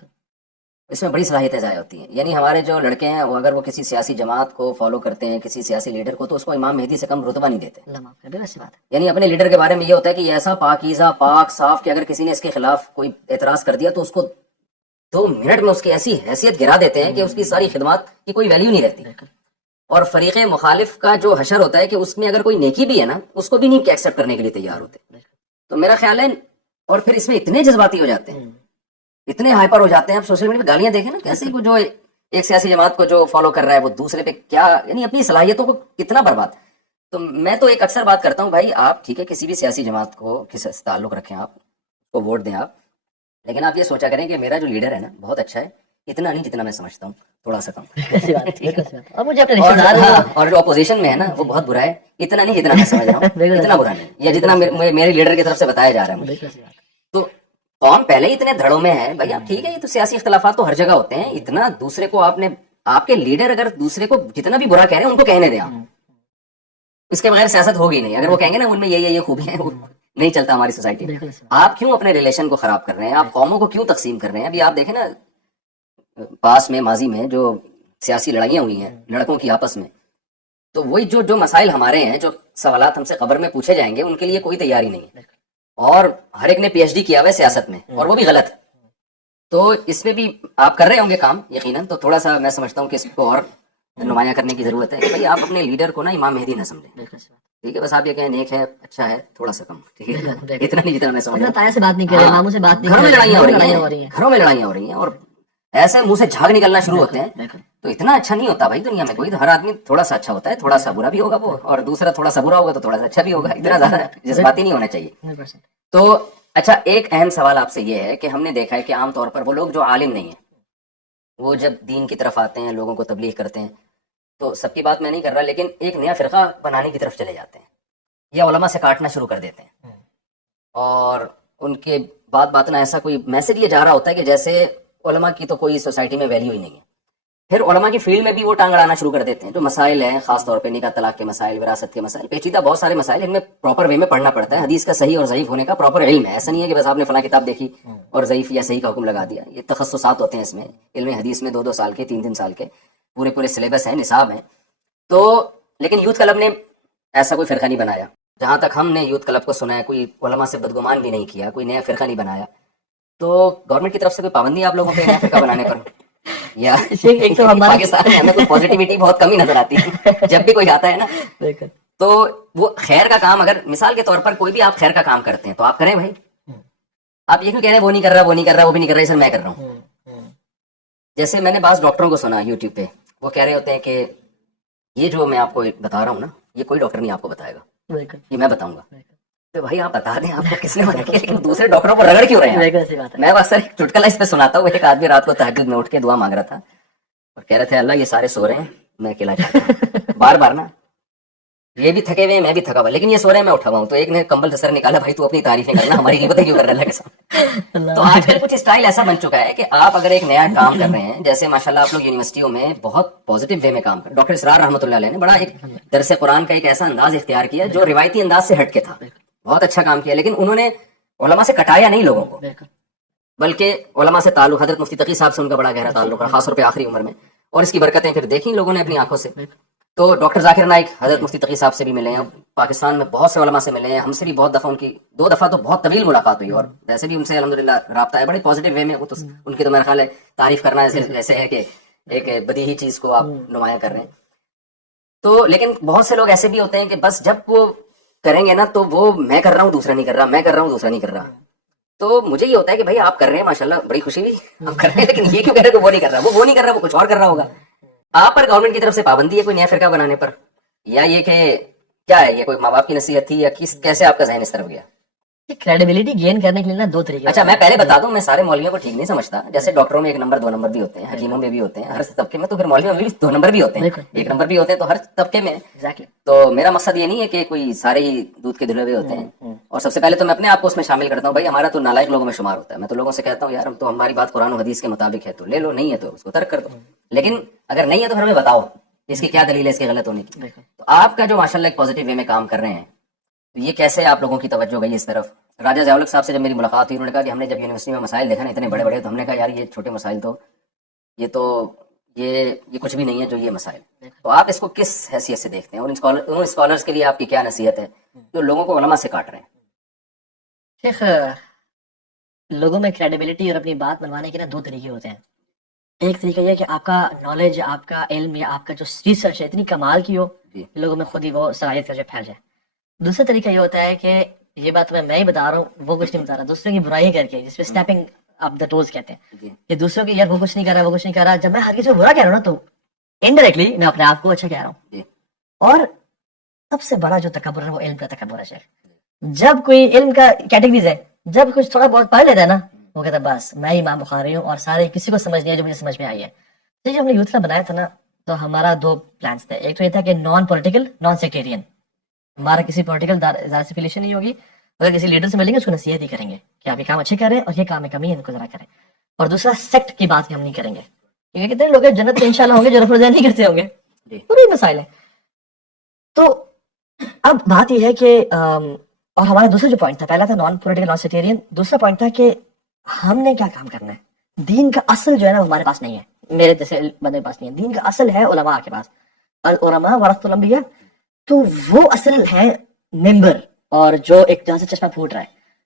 اس میں بڑی صلاحیتیں ضائع ہوتی ہیں. یعنی ہمارے جو لڑکے ہیں وہ اگر وہ کسی سیاسی جماعت کو فالو کرتے ہیں, کسی سیاسی لیڈر کو, تو اس کو امام مہدی سے کم رتبہ نہیں دیتے. یعنی اپنے لیڈر کے بارے میں یہ ہوتا ہے کہ یہ ایسا پاکیزہ پاک صاف کہ اگر کسی نے اس کے خلاف کوئی اعتراض کر دیا تو اس کو 2 منٹ میں اس کی ایسی حیثیت گرا دیتے ہیں کہ اس کی ساری خدمات کی کوئی ویلیو نہیں رہتی. اور فریق مخالف کا جو حشر ہوتا ہے کہ اس میں اگر کوئی نیکی بھی ہے نا, اس کو بھی نہیں ایکسیپٹ کرنے کے لیے تیار ہوتے. تو میرا خیال ہے, اور پھر اس میں اتنے جذباتی ہو جاتے ہیں, اتنے ہائپر ہو جاتے ہیں. آپ سوشل میڈیا پہ گالیاں دیکھیں نا, کیسے کو جو ایک سیاسی جماعت کو جو فالو کر رہا ہے وہ دوسرے پہ کیا, یعنی اپنی صلاحیتوں کو کتنا برباد. تو میں تو ایک اکثر بات کرتا ہوں, بھائی آپ ٹھیک ہے کسی بھی سیاسی جماعت کو کسی سے تعلق رکھیں, آپ کو ووٹ دیں آپ, لیکن آپ یہ سوچا کریں کہ میرا جو لیڈر ہے نا بہت اچھا ہے, اتنا نہیں جتنا میں سمجھتا ہوں, تھوڑا سا کم. اور جو اپوزیشن میں ہے نا وہ بہت برا ہے, اتنا نہیں جتنا میں سمجھ رہا ہوں, اتنا برا نہیں, یا جتنا میرے لیڈر کی طرف سے بتایا جا رہا ہے مجھے. تو قوم پہلے ہی اتنے دھڑوں میں ہے, بھائی آپ ٹھیک ہے یہ تو سیاسی اختلافات تو ہر جگہ ہوتے ہیں, اتنا دوسرے کو آپ نے, آپ کے لیڈر اگر دوسرے کو جتنا بھی برا کہہ رہے ہیں ان کو کہنے دیں آپ, اس کے بغیر سیاست ہوگی نہیں. اگر وہ کہیں گے نا ان میں یہ خوبیاں ہیں, نہیں چلتا ہماری سوسائٹی میں. آپ کیوں اپنے ریلیشن کو خراب کر رہے ہیں, آپ قوموں کو کیوں تقسیم کر رہے ہیں. ابھی آپ دیکھیں نا پاس میں ماضی میں جو سیاسی لڑائیاں ہوئی ہیں لڑکوں کی آپس میں, تو وہی جو مسائل ہمارے ہیں, جو سوالات ہم سے قبر میں پوچھے جائیں گے, ان کے لیے کوئی تیاری نہیں ہے. اور ہر ایک نے پی ایچ ڈی کیا ہوا ہے سیاست میں, اور وہ بھی غلط. تو اس میں بھی آپ کر رہے ہوں گے کام یقیناً, تو تھوڑا سا میں سمجھتا ہوں کہ اس کو اور نمایاں کرنے کی ضرورت ہے کہ بھائی آپ اپنے لیڈر کو نا امام مہدی نہ سمجھیں, ٹھیک ہے, بس آپ یہ کہیں نیک ہے, اچھا ہے, تھوڑا سا کم, ٹھیک ہے, اتنا نہیں جتنا میں سمجھ رہا ہوں. سے بات نہیں کر رہے, اماموں سے بات نہیں گھروں کر میں رہے, لڑائیاں ہو رہی ہیں, گھروں میں لڑائیاں ہو رہی ہیں, اور ایسے منہ سے جھاگ نکلنا شروع ہوتے ہیں. تو اتنا اچھا نہیں ہوتا بھائی دنیا میں کوئی, تو ہر آدمی تھوڑا سا اچھا ہوتا ہے, تھوڑا سا برا بھی ہوگا وہ, اور دوسرا تھوڑا سا برا ہوگا تو تھوڑا سا اچھا بھی ہوگا, اتنا زیادہ جذباتی نہیں ہونا چاہیے. تو اچھا, ایک اہم سوال آپ سے یہ ہے کہ ہم نے دیکھا ہے کہ عام طور پر وہ لوگ جو عالم نہیں ہیں, وہ جب دین کی طرف آتے ہیں, لوگوں کو تبلیغ کرتے ہیں, تو سب کی بات میں نہیں کر رہا, لیکن ایک نیا فرقہ بنانے کی طرف چلے جاتے ہیں, یا علماء سے کاٹنا شروع کر دیتے ہیں, اور ان کے بات نہ ایسا کوئی میسج یہ جا رہا ہوتا ہے کہ جیسے علماء کی تو کوئی سوسائٹی میں ویلیو ہی نہیں ہے. پھر علماء کی فیلڈ میں بھی وہ ٹانگ اڑانا شروع کر دیتے ہیں. جو مسائل ہیں خاص طور پہ نکاح طلاق کے مسائل, وراثت کے مسائل, پیچیدہ بہت سارے مسائل, ان میں پراپر وے میں پڑھنا پڑتا ہے. حدیث کا صحیح اور ضعیف ہونے کا پراپر علم ہے, ایسا نہیں ہے کہ بس آپ نے فلاں کتاب دیکھی اور ضعیف یا صحیح کا حکم لگا دیا. یہ تخصصات ہوتے ہیں اس میں, علم حدیث میں 2 سال کے 3 سال کے پورے سلیبس ہیں, نصاب ہیں. تو لیکن یوتھ کلب نے ایسا کوئی فرقہ نہیں بنایا. جہاں تک ہم نے یوتھ کلب کو سنا ہے, کوئی علماء سے بدگمان بھی نہیں کیا, کوئی نیا فرقہ نہیں بنایا. تو گورنمنٹ کی طرف سے کوئی پابندی آپ لوگوں پہ نیا فرقہ بنانے پر, یا ایک تو پاکستان میں ہمیں کوئی پازیٹیوٹی بہت کم ہی نظر آتی ہے جب بھی کوئی آتا ہے نا, تو وہ خیر کا کام, اگر مثال کے طور پر کوئی بھی آپ خیر کا کام کرتے ہیں تو آپ کریں بھائی. آپ یہ کیوں کہہ رہے ہیں وہ نہیں کر رہا, وہ نہیں کر رہا, وہ بھی نہیں کر رہا, سر میں کر رہا ہوں. جیسے میں نے بعض ڈاکٹروں کو سنا یوٹیوب پہ, وہ کہہ رہے ہوتے ہیں کہ یہ جو میں آپ کو بتا رہا ہوں نا, یہ کوئی ڈاکٹر نہیں آپ کو بتائے گا, یہ میں بتاؤں گا. تو بھائی آپ بتا دیں آپ کو کس نے منع کیا, لیکن دوسرے ڈاکٹروں کو رگڑ کیوں رہے ہیں؟ بالکل صحیح بات ہے. میں اکثر ایک چٹکلا اس پہ سناتا ہوں. ایک آدمی رات کو تہجد میں اٹھ کے دعا مانگ رہا تھا اور کہہ رہے تھے اللہ یہ سارے سو رہے ہیں, میں اکیلا جاتا ہوں. بار بار نا, یہ بھی تھکے ہوئے ہیں میں بھی تھکا ہوا, لیکن یہ سو رہے ہیں میں اٹھا ہوا ہوں. تو ایک نے کمبل سے سر نکالا, بھائی تو اپنی تعریفیں کرنا, ہماری غیبتیں کیوں کر رہا ہے اللہ کے سامنے. تو آج کل کچھ اسٹائل ایسا بن چکا ہے کہ آپ اگر ایک نیا کام کر رہے ہیں, جیسے ماشاءاللہ آپ لوگ یونیورسٹیوں میں بہت پازیٹیو وے میں کام کر, ڈاکٹر اسرار رحمۃ اللہ علیہ نے بڑا ایک درس قرآن کا ایک ایسا انداز اختیار کیا جو روایتی انداز سے ہٹ کے تھا, بہت اچھا کام کیا. لیکن انہوں نے علماء سے کٹایا نہیں لوگوں کو, بلکہ علماء سے تعلق, حضرت مفتی تقی صاحب سے ان کا بڑا گہرا تعلق رہا, خاص طور پہ آخری عمر میں, اور اس کی برکتیں پھر دیکھی لوگوں نے اپنی آنکھوں سے. تو ڈاکٹر ذاکر نائک حضرت مفتی تقی صاحب سے بھی ملے ہیں, پاکستان میں بہت سے علماء سے ملے ہیں, ہم سے بھی بہت دفعہ ان کی 2 دفعہ تو بہت طویل ملاقات ہوئی, اور ویسے بھی ان سے الحمدللہ رابطہ ہے بڑے پازیٹیو وے میں. وہ تو ان کی تو میرا خیال ہے تعریف کرنا ایسے ہے کہ ایک بدیہی چیز کو آپ نمایاں کر رہے ہیں. تو لیکن بہت سے لوگ ایسے بھی ہوتے ہیں کہ بس جب وہ کریں گے نا تو وہ میں کر رہا ہوں دوسرا نہیں کر رہا, میں کر رہا ہوں دوسرا نہیں کر رہا. تو مجھے یہ ہوتا ہے کہ بھائی آپ کر رہے ہیں ماشاءاللہ, بڑی خوشی ہوئی آپ کر رہے ہیں, لیکن یہ کیوں کہہ رہے ہیں کہ وہ نہیں کر رہا, وہ نہیں کر رہا, وہ کچھ اور کر رہا ہوگا. آپ پر گورنمنٹ کی طرف سے پابندی ہے کوئی نیا فرقہ بنانے پر, یا یہ کہ کیا ہے, یہ کوئی ماں باپ کی نصیحت تھی, یا کیسے آپ کا ذہن اس طرف گیا؟ کریڈیبلٹی گین کرنے کے لیے نا 2 طریقے. اچھا میں پہلے بتا دوں, میں سارے مولویوں کو ٹھیک نہیں سمجھتا. جیسے ڈاکٹروں میں 1 نمبر 2 نمبر بھی ہوتے ہیں, حکیموں میں بھی ہوتے ہیں, ہر طبقے میں, تو پھر مولویوں میں بھی 2 نمبر بھی ہوتے ہیں, 1 نمبر بھی ہوتے ہیں, تو ہر طبقے میں. تو میرا مقصد یہ نہیں ہے کہ کوئی سارے ہی دودھ کے دھلے ہوئے ہوتے ہیں. اور سب سے پہلے تو میں اپنے آپ کو اس میں شامل کرتا ہوں, بھائی ہمارا تو نالائق لوگوں میں شمار ہوتا ہے. میں تو لوگوں سے کہتا ہوں یار ہم تو, ہماری بات قرآن و حدیث کے مطابق ہے تو لے لو, نہیں ہے تو اس کو ترک کر دو. لیکن اگر نہیں ہے تو پھر ہمیں بتاؤ اس کی کیا دلیل ہے اس کے غلط ہونے کی. تو آپ کا جو ماشاءاللہ ایک پازیٹیو وے میں کام کر رہے ہیں, تو یہ کیسے آپ لوگوں کی توجہ گئی اس طرف؟ راجہ ضیاء الحق صاحب سے جب میری ملاقات ہوئی, انہوں نے کہا کہ ہم نے جب یونیورسٹی میں مسائل دیکھا نا اتنے بڑے بڑے, تو ہم نے کہا یار یہ چھوٹے مسائل تو یہ کچھ بھی نہیں ہے جو یہ مسائل. تو آپ اس کو کس حیثیت سے دیکھتے ہیں, اور ان اسکالرس کے لیے آپ کی کیا نصیحت ہے جو لوگوں کو علماء سے کاٹ رہے ہیں؟ شیخ, لوگوں میں کریڈیبلٹی اور اپنی بات منوانے کے نا 2 طریقے ہوتے ہیں. ایک طریقہ یہ کہ آپ کا نالج, آپ کا علم یا آپ کا جو ریسرچ ہے اتنی کمال کی ہو لوگوں میں خود ہی وہ صلاحیت کا جو پھیل جائے. دوسرا طریقہ یہ ہوتا ہے کہ یہ بات میں ہی بتا رہا ہوں, وہ کچھ نہیں بتا رہا, دوسروں کی برائی کر کے, جس پہ اسنیپنگ آپ دا ٹوز کہتے ہیں, کہ دوسروں کی یار وہ کچھ نہیں کر رہا, وہ کچھ نہیں کر رہا. جب میں ہر کسی کو برا کہہ رہا ہوں نا تو انڈائریکٹلی میں اپنے آپ کو اچھا کہہ رہا ہوں. اور سب سے بڑا جو تکبر ہے وہ علم کا تکبر ہے شیخ. جب کوئی علم کا کیٹیگریز ہے, جب کچھ تھوڑا بہت پڑھ لیتا ہے نا, وہ کہتا ہے بس میں امام بخاری ہوں اور سارے کسی کو سمجھ نہیں ہے جو مجھے سمجھ میں آئی ہے. تو جب ہم نے یوتھ کلب بنایا تھا نا, تو ہمارا 2 پلانس تھے. ایک تو یہ تھا کہ نان پولیٹیکل, نان سیکٹیرین, ہمارا کسی پولیٹیکل ادارے سے افیلیشن نہیں ہوگی. اگر کسی لیڈر سے ملیں گے اس کو نصیحت ہی کریں گے کہ آپ یہ کام اچھے کریں اور یہ کام میں کمی ہے ان کو ذرا کریں. اور دوسرا سیکٹ کی بات ہم نہیں کریں گے, کیونکہ کتنے لوگ جنت میں انشاءاللہ ہوں گے جو رفع الدین نہیں کرتے ہوں گے, پورے مسائل ہیں. تو اب بات یہ ہے کہ اور ہمارا دوسرا جو پوائنٹ تھا, پہلا تھا نان پولیٹیکل نان سیکٹیرین, دوسرا پوائنٹ تھا کہ ہم نے کیا کام کرنا ہے. دین کا اصل جو ہے نا وہ ہمارے پاس نہیں ہے, میرے جیسے بندے کے پاس نہیں ہے. دین کا اصل ہے علماء کے پاس, علماء ورثۃ الانبیاء. تو وہ اصل ہے ممبر, اور جو ایک جہاں سے چشمہ پھوٹ رہا ہے,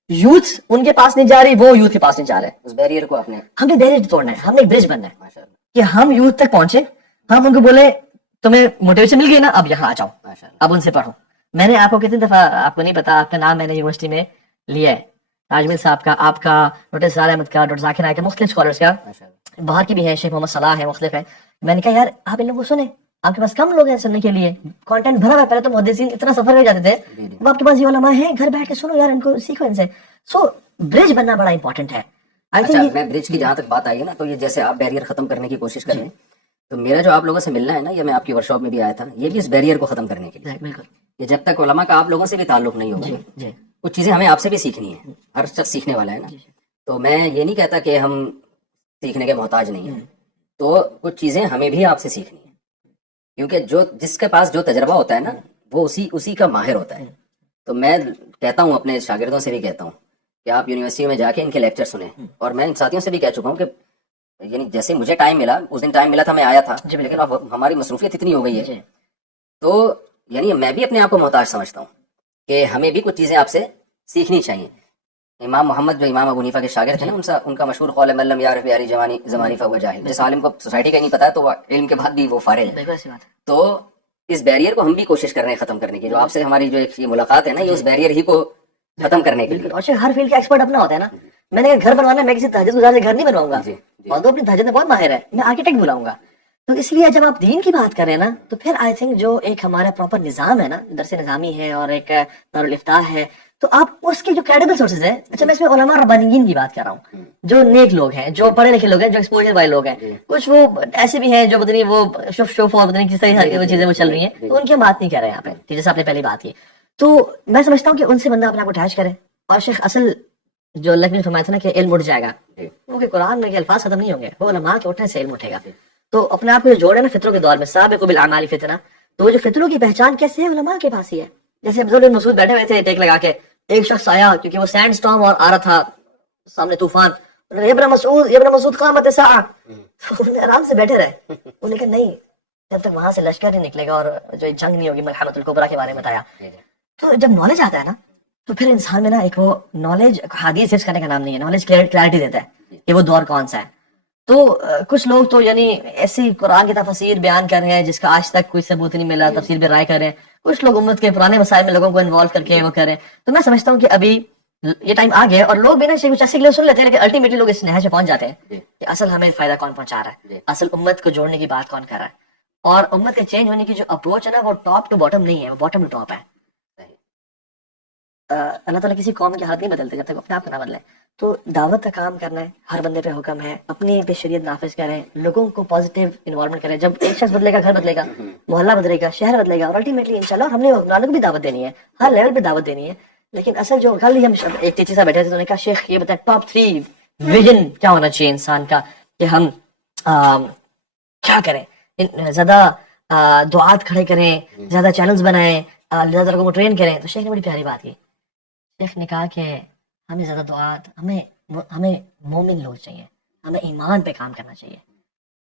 یوتھ ان کے پاس نہیں جا رہی, وہ یوتھ کے پاس نہیں جا رہے. اس بیریئر کو ہم نے بیریئر توڑنا ہے, ہم نے ایک برج بننا ہے کہ ہم یوتھ تک پہنچے, ہم ان کو بولے تمہیں موٹیویشن مل گئی نا, اب یہاں آ جاؤ, اب ان سے پڑھو. میں نے آپ کو کتنی دفعہ, آپ کو نہیں پتا, آپ کا نام میں نے یونیورسٹی میں لیا ہے, تاجمل صاحب کا, آپ کا, ڈاکٹر اسرار احمد کا, ڈاکٹر ذاکر نائک کا, مختلف اسکالرس کا, باہر کے بھی ہیں, شیخ محمد صلاح ہے, مختلف ہیں. میں نے کہا یار آپ ان لوگوں کو سنیں, آپ کے پاس کم لوگ ہیں سننے کے لیے, کانٹینٹ بھرا ہوا ہے. پہلے تو محدثین اتنا سفر میں جاتے تھے, اب آپ کے پاس یہ علماء ہیں, گھر بیٹھ کے سنو یار, ان کو سیکھو ان سے. سو برج بننا بڑا امپورٹنٹ ہے. اچھا میں برج کی جہاں تک بات آئی ہے نا, تو یہ جیسے آپ بیریئر ختم کرنے کی کوشش کر رہے ہیں, تو میرا جو آپ لوگوں سے ملنا ہے نا, یا میں آپ کی ورکشاپ میں بھی آیا تھا, یہ بھی اس بیریئر کو ختم کرنے کے لیے. بالکل, کہ جب تک علماء کا آپ لوگوں سے بھی تعلق نہیں ہوگا, کچھ چیزیں ہمیں آپ سے بھی سیکھنی ہے, ہر شخص سیکھنے والا ہے نا. تو میں یہ نہیں کہتا کہ ہم سیکھنے کے محتاج نہیں ہیں, تو کچھ چیزیں ہمیں بھی آپ سے سیکھنی ہیں, کیونکہ جس کے پاس جو تجربہ ہوتا ہے نا وہ اسی کا ماہر ہوتا ہے. تو میں کہتا ہوں اپنے شاگردوں سے بھی کہتا ہوں کہ آپ یونیورسٹی میں جا کے ان کے لیکچر سنیں. اور میں ان ساتھیوں سے بھی کہہ چکا ہوں کہ یعنی جیسے مجھے ٹائم ملا, اس دن ٹائم ملا تھا, میں آیا تھا, لیکن اب ہماری مصروفیت اتنی ہو گئی ہے, تو یعنی میں بھی اپنے آپ کو محتاج سمجھتا ہوں کہ ہمیں بھی کچھ چیزیں آپ سے سیکھنی چاہیے. امام محمد جو امام ابو حنیفہ کے شاگرد تھے نا, ان کا مشہور قول ہے من لم یعرف بیاری زمانی فهو جاہل. جس عالم کو سوسائٹی کا نہیں پتا ہے تو علم کے بعد بھی وہ فارغ ہے. تو اس بیریئر کو ہم بھی کوشش کر رہے ہیں ختم کرنے کی. جو آپ سے ہماری جو ایک یہ ملاقات ہے نا, یہ اس بیریئر ہی کو ختم کرنے کے لیے. اور ہر فیلڈ کا ایکسپرٹ اپنا ہوتا ہے نا. میں نے گھر بنوانا ہے, میں کسی تہجد گزار سے گھر نہیں بنواؤں گا, اور تو اپنی تہجد میں بہت ماہر ہے, میں آرکیٹیکٹ بلاؤں گا. تو اس لیے جب آپ دین کی بات کر رہے ہیں نا, تو پھر آئی تھنک جو ایک ہمارا پراپر نظام ہے نا, درس نظامی ہے اور ایک دارالفتاح ہے, تو آپ اس کے جو کریڈیبل سورسز ہیں, اچھا میں اس میں علماء ربانیین کی بات کر رہا ہوں, جو نیک لوگ ہیں, جو پڑھے لکھے لوگ ہیں, جو ایکسپوجر والے لوگ ہیں, کچھ وہ ایسے بھی ہیں جو پتہ نہیں وہ شوف اور پتہ نہیں کس طرح وہ چیزیں وہ چل رہی ہیں, تو ان کی ہم بات نہیں کر رہے ہیں یہاں پہ, جیسے آپ نے پہلی بات کی. تو میں سمجھتا ہوں کہ ان سے بندہ اپنے آپ کو اٹیچ کرے. اور شیخ اصل جو اللہ نے فرمایا تھا نا کہ علم اٹھ جائے گا, کیونکہ قرآن میں کہ الفاظ ختم نہیں ہوں گے, وہ علماء کے اٹھنے سے علم اٹھے گا. تو اپنے آپ کو جو جوڑے نا فطروں کے دور میں, سابقوا بالاعمال فتنہ, تو وہ جو فطروں کی پہچان کیسے ہے, علماء کے پاس ہی ہے. جیسے عبد اللہ مسعود بیٹھے ہوئے تھے ٹیک لگا کے, ایک شخص آیا کیونکہ وہ سینڈ سٹارم اور آ رہا تھا سامنے طوفان, ابن مسعود قامت الساعہ, انہیں آرام سے بیٹھے رہے. انہوں نے کہا نہیں, جب تک وہاں سے لشکر نہیں نکلے گا اور جو جنگ نہیں ہوگی, ملحمۃ الکبریٰ کے بارے میں بتایا. تو جب نالج آتا ہے نا, تو پھر انسان میں نا ایک وہ نالج, حدیث حفظ کرنے کا نام نہیں ہے, نالج کلیئرٹی دیتا ہے کہ وہ دور کون سا ہے. تو کچھ لوگ تو یعنی ایسی قرآن کی تفسیر بیان کر رہے ہیں جس کا آج تک کوئی ثبوت نہیں ملا, تفسیر پہ رائے کر رہے ہیں. کچھ لوگ امت کے پرانے مسائل میں لوگوں کو انوالو کر کے وہ کر رہے ہیں. تو میں سمجھتا ہوں کہ ابھی یہ ٹائم آ گیا, اور لوگ بھی نا کچھ ایسے سن لیتے ہیں, لیکن الٹیمیٹلی لوگ اس نہج پہ پہنچ جاتے ہیں کہ اصل ہمیں فائدہ کون پہنچا رہا ہے, اصل امت کو جوڑنے کی بات کون کر رہا ہے. اور امت کے چینج ہونے کی جو اپروچ ہے نا, وہ ٹاپ ٹو باٹم نہیں ہے, وہ باٹم ٹو ٹاپ ہے. اللہ تعالیٰ کسی قوم کی حالت نہیں بدلتے جب تک اپنے آپ کو نہ بدلے. تو دعوت کا کام کرنا ہے, ہر بندے پہ حکم ہے, اپنی پہ شریعت نافذ کریں, لوگوں کو پازیٹیو انوالومنٹ کریں. جب ایک شخص بدلے گا, گھر بدلے گا, محلہ بدلے گا, شہر بدلے گا, اور الٹیمیٹلی انشاءاللہ ہم نے حکمرانوں کو بھی دعوت دینی ہے, ہر لیول پہ دعوت دینی ہے. لیکن اصل جو کل ہی ہم ایک ٹیچر صاحب بیٹھے تھے, انہوں نے کہا شیخ یہ بتائیں ٹاپ 3 ویژن کیا ہونا چاہیے انسان کا, کہ ہم کیا کریں, زیادہ دعات کھڑے کریں, زیادہ چینلز بنائیں, زیادہ لوگوں کو ٹرین کریں. تو شیخ نے بڑی پیاری بات کی. شیخ نے کہا کہ ہمیں زیادہ دعات, ہمیں مومن لوگ چاہیے, ہمیں ایمان پہ کام کرنا چاہیے.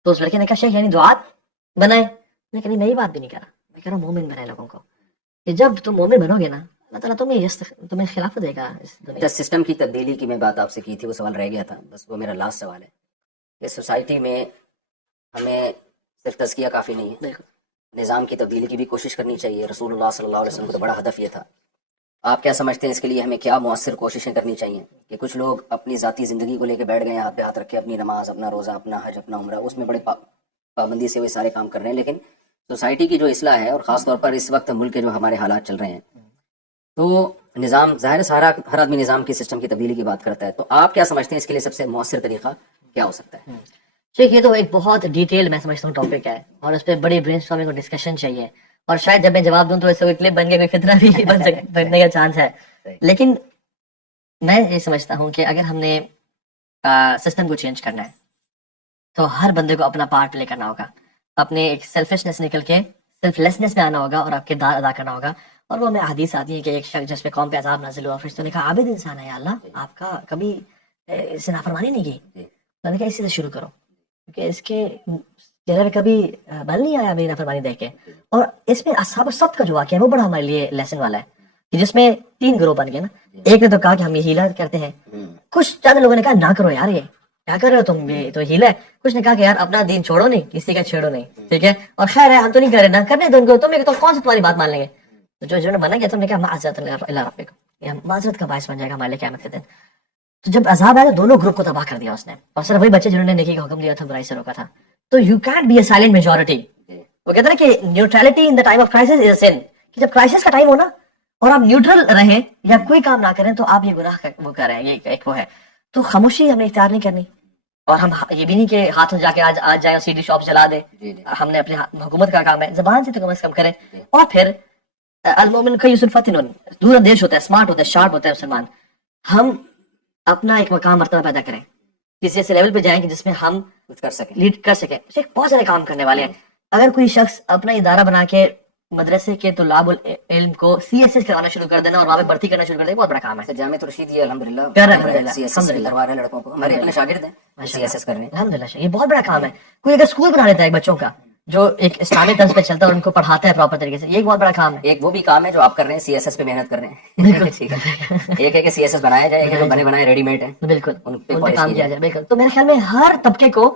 تو اس لڑکے نے کہا شیخ یعنی دعات بنائے. میں کہا نہیں, میں یہ بات بھی نہیں کر رہا, میں کہہ رہا ہوں مومن بنائے لوگوں کو, کہ جب تم مومن بنو گے نا, اللہ تعالیٰ تمہیں خلافت دے گا اس دنیا. سسٹم کی تبدیلی کی میں بات آپ سے کی تھی, وہ سوال رہ گیا تھا, بس وہ میرا لاسٹ سوال ہے کہ سوسائٹی میں ہمیں صرف تزکیہ کافی نہیں ہے, نظام کی تبدیلی کی بھی کوشش کرنی چاہیے. رسول اللہ صلی اللہ علیہ وسلم کا تو بڑا ہدف یہ تھا. آپ کیا سمجھتے ہیں اس کے لیے ہمیں کیا مؤثر کوششیں کرنی چاہیے؟ کہ کچھ لوگ اپنی ذاتی زندگی کو لے کے بیٹھ گئے ہیں, ہاتھ پہ ہاتھ رکھے, اپنی نماز, اپنا روزہ, اپنا حج, اپنا عمرہ, اس میں بڑے پابندی سے وہ سارے کام کر رہے ہیں. لیکن سوسائٹی کی جو اصلاح ہے, اور خاص طور پر اس وقت ملک کے جو ہمارے حالات چل رہے ہیں, تو نظام ظاہر ہے ہر آدمی نظام کی سسٹم کی تبدیلی کی بات کرتا ہے. تو آپ کیا سمجھتے ہیں اس کے لیے سب سے مؤثر طریقہ کیا ہو سکتا ہے؟ ٹھیک, یہ تو ایک بہت ڈیٹیل میں سمجھتا ہوں ٹاپک ہے, اور اس پہ بڑی برین اسٹارمنگ اور ڈسکشن چاہیے. اور شاید جب میں جواب دوں تو ایسے کوئی کلپ بن کے کوئی فتنہ بھی بننے کا چانس ہے. لیکن میں یہ سمجھتا ہوں کہ اگر ہم نے سسٹم کو چینج کرنا ہے, تو ہر بندے کو اپنا پارٹ پلے کرنا ہوگا, اپنے ایک سیلفشنس نکل کے سیلف لیسنس میں آنا ہوگا, اور آپ کردار ادا کرنا ہوگا. اور وہ میں حدیث آتی ہے کہ ایک شخص جس پہ قوم پہ عذاب نازل ہوا, فرشتوں نے کہا عابد انسان ہے یا اللہ, آپ کا کبھی اس سے نافرمانی نہیں کی. میں نے کہا اسی سے شروع کرو, کیونکہ اس کے چہرے پہ کبھی بل نہیں آیا میری نافرمانی دیکھ کے. اور اس میں اصحاب السبت کا جو واقعہ ہے وہ بڑا ہمارے لیے لیسن والا ہے, کہ جس میں 3 گروہ بن گئے نا. ایک نے تو کہا کہ ہم یہ ہیلا کرتے ہیں, کچھ چند لوگوں نے کہا نہ کرو یار, یہ کیا کر رہے ہو تم, یہ تو ہیلا ہے. کچھ نے کہا کہ یار اپنا دین چھوڑو نہیں, کسی کا چھیڑو نہیں, ٹھیک ہے, اور خیر ہے ہم تو نہیں کر رہے, نہ کرنے دو ان کو, تم کون سی تمہاری بات مان لیں گے. تو جو جنہوں نے منع کیا تم نے کہا معذرت اللہ ربکم, یہ معذرت کا باعث بن جائے گا ہمارے قیامت کے دن. تو جب عذاب آیا تو دونوں گروپ کو تباہ کر دیا اس نے, اور صرف وہی بچے جنہوں نے نیکی کا حکم دیا تھا, برائی سے روکا تھا. تو you can't be a silent majority. وہ کہتے ہیں کہ neutrality in the time of crisis is a sin, کہ جب کرائسس کا ٹائم ہو نا اور آپ نیوٹرل رہیں یا کوئی کام نہ کریں, تو آپ یہ گناہ وہ کر رہے ہیں, یہ ایک وہ ہے. تو خاموشی ہم نے اختیار نہیں کرنی, اور ہم یہ بھی نہیں کہ ہاتھ جا کے آج جائیں اور CD شاپ جلا دیں. ہم نے اپنے حکومت کا کام ہے, زبان سے تو کم از کم کریں. اور پھر المومن کیس الفتن, دور اندیش ہوتا ہے, اسمارٹ ہوتا ہے, شارپ ہوتا ہے مسلمان. ہم اپنا ایک مقام مرتبہ پیدا کریں, کسی ایسے لیول پہ جائیں کہ جس میں ہم کچھ کر سکیں, لیڈ کر سکیں. بہت سارے کام کرنے والے ہیں. اگر کوئی شخص اپنا ادارہ بنا کے مدرسے کے طلاب العلم کو CSS کروانا شروع کر دینا اور وہاں پہ بھرتی کرنا شروع کر دینا, بہت بڑا کام ہے. جامعہ رشید یہ الحمدللہ الحمدللہ کروا رہے ہیں لڑکوں کو, ہمارے اپنے شاگرد ہیں CSS کر رہے ہیں, الحمدللہ. یہ بہت بڑا کام ہے. کوئی اگر اسکول بنا لیتا ہے بچوں کا جو ایک اسلامک طرز پہ چلتا ہے اور ان کو پڑھاتا ہے پراپر طریقے سے, یہ ایک بہت بڑا کام ہے. ایک وہ بھی کام ہے جو آپ کر رہے ہیں, CSS پہ محنت کر رہے ہیں. ٹھیک ہے, ایک ہے کہ CSS بنایا جائے, ایک ہے جو بنے بنائے ریڈی میڈ ہیں, بالکل ان پہ کام کیا جائے. بالکل. تو میرے خیال میں ہر طبقے کو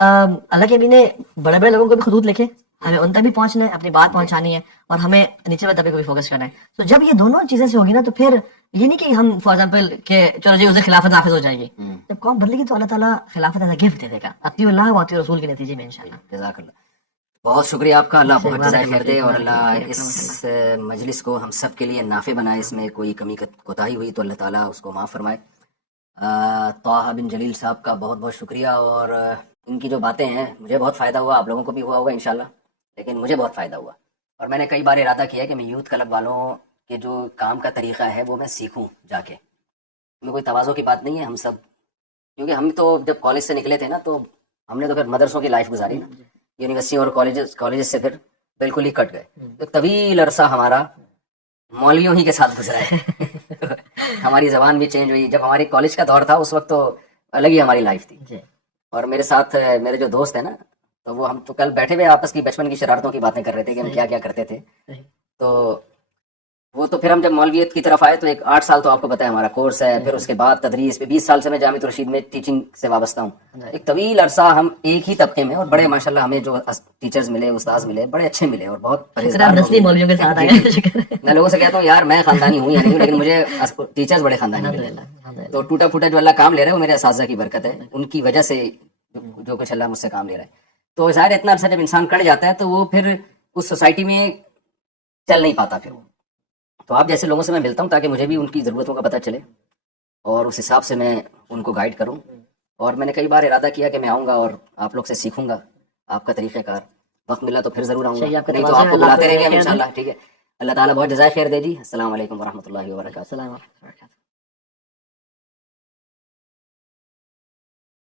اللہ کے نبی نے بڑے بڑے لوگوں کو بھی خطوط لکھے, ہمیں ان تک بھی پہنچنا ہے, اپنی بات پہنچانی ہے, اور ہمیں نیچے والے طبقے کو بھی فوکس کرنا ہے. تو جب یہ دونوں چیزیں سے ہوگی نا, تو پھر یہ نہیں کہ ہم فار ایگزامپل کہ چلو جی اسے خلافت نافذ ہو جائے گی. جب قوم بدلے گی تو اللہ تعالیٰ خلافت ایز اے گفٹ دے دے گا, اطیعوا اللہ و اطیعوا رسول کے نتیجے میں انشاءاللہ. جزاک اللہ. بہت شکریہ آپ کا. اللہ بہت جزائے خیر دے اور اللہ اس مجلس کو ہم سب کے لیے نافع بنائے. اس میں کوئی کمی کوتاہی ہوئی تو اللہ تعالیٰ اس کو معاف فرمائے. طاہا بن جلیل صاحب کا بہت بہت شکریہ. اور ان کی جو باتیں ہیں مجھے بہت فائدہ ہوا, آپ لوگوں کو بھی ہوا ہوگا انشاءاللہ, لیکن مجھے بہت فائدہ ہوا. اور میں نے کئی بار ارادہ کیا کہ میں یوتھ کلب والوں کے جو کام کا طریقہ ہے وہ میں سیکھوں جا کے. میں کوئی تواضع کی بات نہیں ہے, ہم سب, کیونکہ ہم تو جب کالج سے نکلے تھے نا تو ہم نے تو پھر مدرسوں کی لائف گزاری نا, یونیورسٹی اور کالجز سے پھر بالکل ہی کٹ گئے. تو طویل عرصہ ہمارا مولویوں ہی کے ساتھ گزرا ہے. ہماری زبان بھی چینج ہوئی. جب ہماری کالج کا دور تھا اس وقت تو الگ ہی ہماری لائف تھی. اور میرے ساتھ میرے جو دوست ہیں نا, تو وہ ہم تو کل بیٹھے ہوئے آپس کی بچپن کی شرارتوں کی باتیں کر رہے تھے کہ ہم کیا کیا کرتے تھے. تو وہ تو پھر ہم جب مولویت کی طرف آئے تو 8 سال تو آپ کو پتہ ہے ہمارا کورس ہے. پھر اس کے بعد تدریس پہ 20 سال سے میں جامعۃ الرشید میں ٹیچنگ سے وابستہ ہوں. ایک طویل عرصہ ہم ایک ہی طبقے میں, اور بڑے ماشاءاللہ ہمیں جو ٹیچرز ملے, استاذ ملے, بڑے اچھے ملے اور بہت پرہیزگار مولویوں کے ساتھ آئے. میں لوگوں سے کہتا ہوں یار میں خاندانی ہوں یا نہیں ہوں, لیکن مجھے ٹیچرز بڑے خاندانی ملے. تو ٹوٹا پھوٹا جو اللہ کام لے رہا ہے وہ میرے اساتذہ کی برکت ہے, ان کی وجہ سے جو کچھ اللہ مجھ سے کام لے رہا ہے. تو ظاہر اتنا عرصہ جب انسان کٹ جاتا ہے تو وہ پھر اس سوسائٹی میں چل نہیں پاتا. پھر تو آپ جیسے لوگوں سے میں ملتا ہوں تاکہ مجھے بھی ان کی ضرورتوں کا پتہ چلے اور اس حساب سے میں ان کو گائیڈ کروں. اور میں نے کئی بار ارادہ کیا کہ میں آؤں گا اور آپ لوگ سے سیکھوں گا آپ کا طریقہ کار. وقت ملا تو پھر ضرور آؤں گا, نہیں تو آپ کو بلاتے رہیں گے ہم انشاءاللہ. ٹھیک ہے, اللہ تعالیٰ بہت جزائے خیر دے جی. السلام علیکم ورحمۃ اللہ وبرکاتہ.